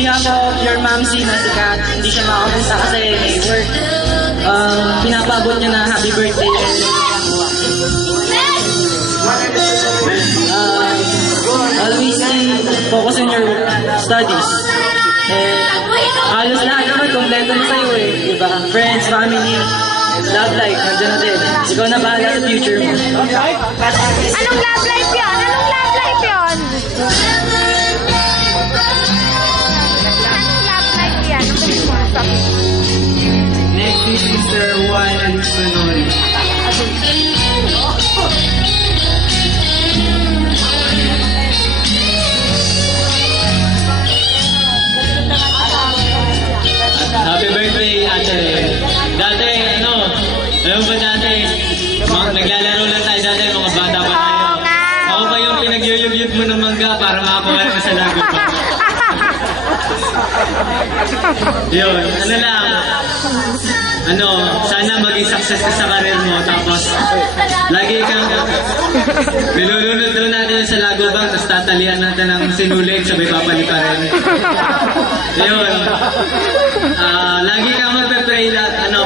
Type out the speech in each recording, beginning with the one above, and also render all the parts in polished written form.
behalf of your momsy na si Kat, hindi siya makapunta kasi may work. Pinapabot niya na happy birthday. Always focus on your studies. Halos lahat naman, kompleto na sa'yo eh. Diba? Friends, family, love life, nandiyan na din. Ikaw na bahala sa future mo. Anong love life yun? Anong love life yun? Anong love life yan? Next is Mr. Juan Alexonori. Happy birthday, ate. Dati, alam ba dati, naglalaro lang tayo dati, mga bata pa tayo. Oo nga. Ako pa yung pinagyuyug-yug mo ng mangga para makakuha ka sa lagot pa. Yun, sana maging success ka sa karir mo, tapos lagi kang nilulunod doon natin sa Lago Bank, tapos tatalian natin ng sinulig, sabay papali pa rin. Yun, lagi kang magpe-pray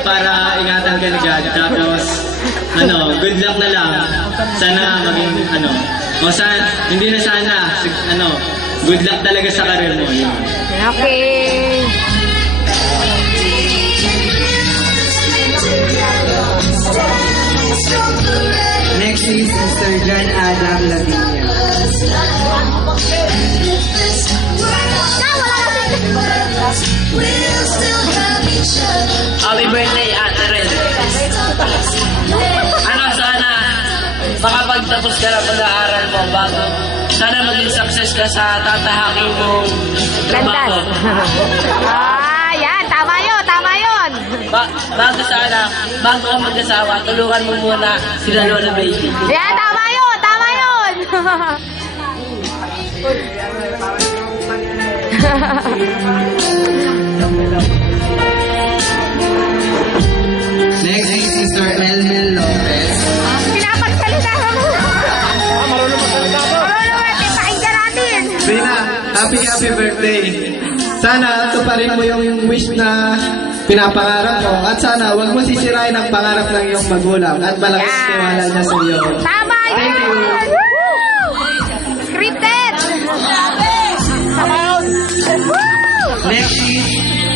para ingatan ka ni God, tapos good luck na lang. Sana maging hindi na sana, good luck talaga sa karir mo. Yun. Okay. Next is Mr. John Adam Lavinia. Happy birthday, Ate Ren. Sana makapagtapos ka na pag-aaral mo bago sana maging success ka sa tatahaking mong trabaho. Yan. Tama yun. Tama yun. Bago ka mag-asawa, tulungan mo muna sila Lola Baby. Yan. Tama yun. Tama yun. Next is Mr. Elmel Lopez. Pinapagsalita mo. Marunong natin. Pakinggan natin. Rina, happy birthday. Sana tuparin mo yung wish na pinapangarap mo at sana huwag mo sisirain ang pangarap ng iyong magulang at malakas tiwala niya sa iyo. Tama yun. Thank you. Scripted. Next is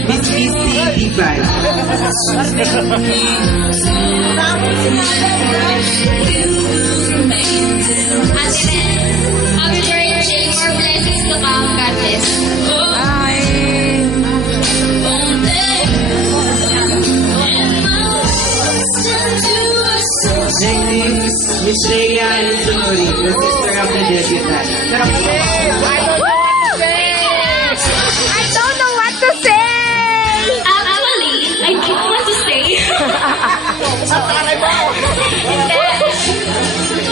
Miss Misty Tibay. Happy birthday, more blessings to come, God bless. Next is Miss Rhea Alexonori, the sister of the debutant. I don't know what to say. Actually, I don't know what to say.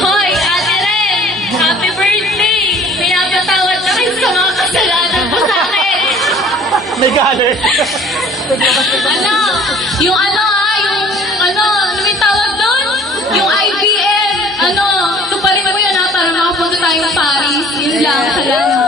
Hoy, Ate Ren! Happy birthday! Pinapatawad na kayo sa mga kasalanan ko sa akin. May galit. Yung may tawag doon? Yung IBM, tuparin mo yun para makapunta tayong Paris. Yun lang, salamat.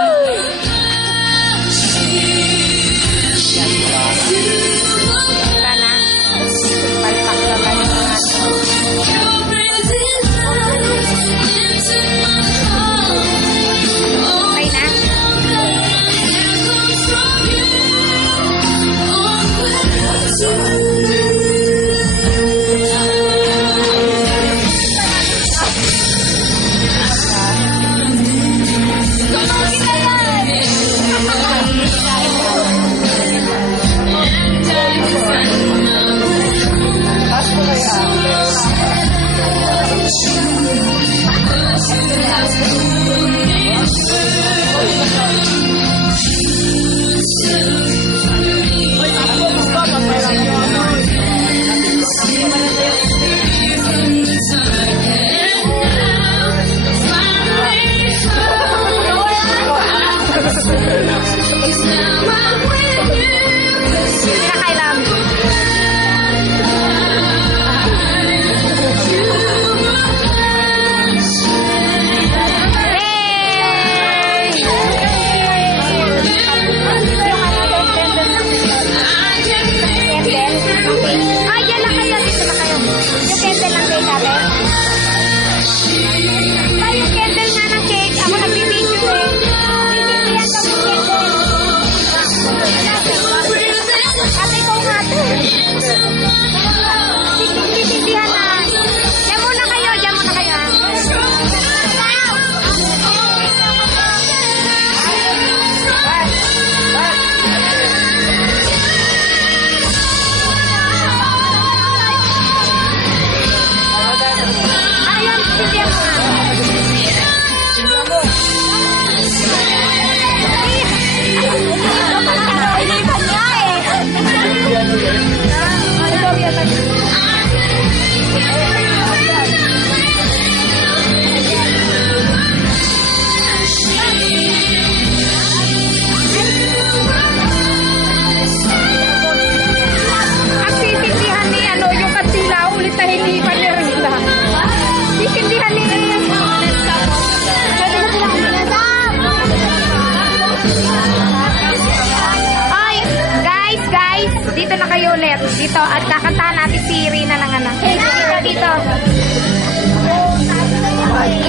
Come on,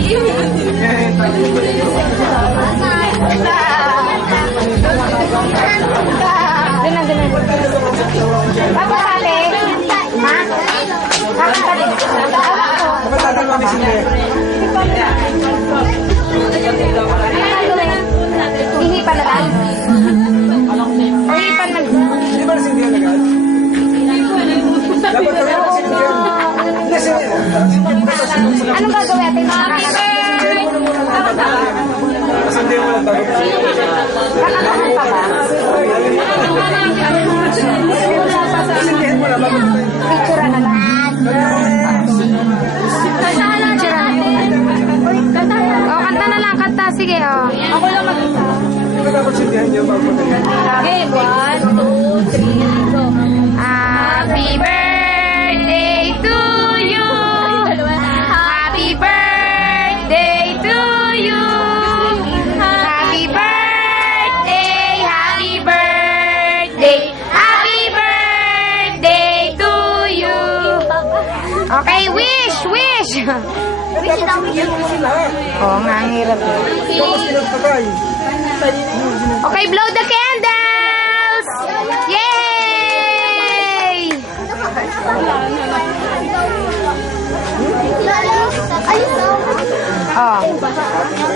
Doon na. Papasali? Ha? Hihipan na lang? Hihipan na. Di ba nasindihan agad? Dapat kami nasindihan. Anong gagawin natin? Nasindihan mo lang tayo. Kakakahan pa ba? Nasindihan mo lang. Picture na lang. Oh, kanta na lang, kanta. Sige, oh. Ako lang mag-isa. Di ba dapat sindihan niyo bago patayin? Okay, 1, 2, 3, go. Happy birthday to you. Happy birthday to you. Happy birthday, happy birthday, happy birthday to you. Okay, wish, wish. Wish daw, wish. Oo nga, ang hirap. Tapos pinagpatay. Okay, blow the candles! Yay! Oh. Yung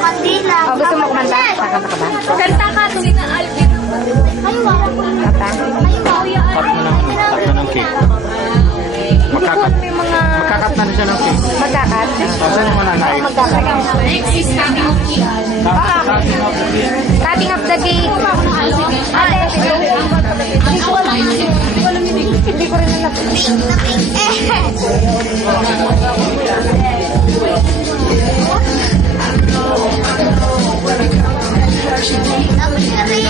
kandila. Oh, gusto mo kumanta? Kakanta ka ba? Kanta ka, tuloy na Alvin. Kanta? Magkakat na siya ng cake. Magkakat? Saan mo na naik? Magkakat. Next is cutting of cake. Cutting of the cake. Ate, hindi ko rin alam. Tapos na rin.